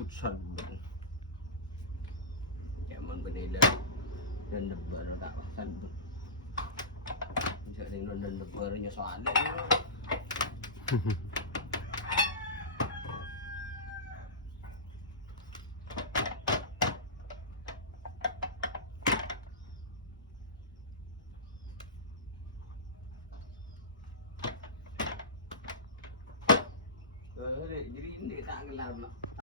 futsal betul. Emang berbeda dan lebar tak kan. Jadi dan lebarnya soalnya. Jadi ini tak gelar lah.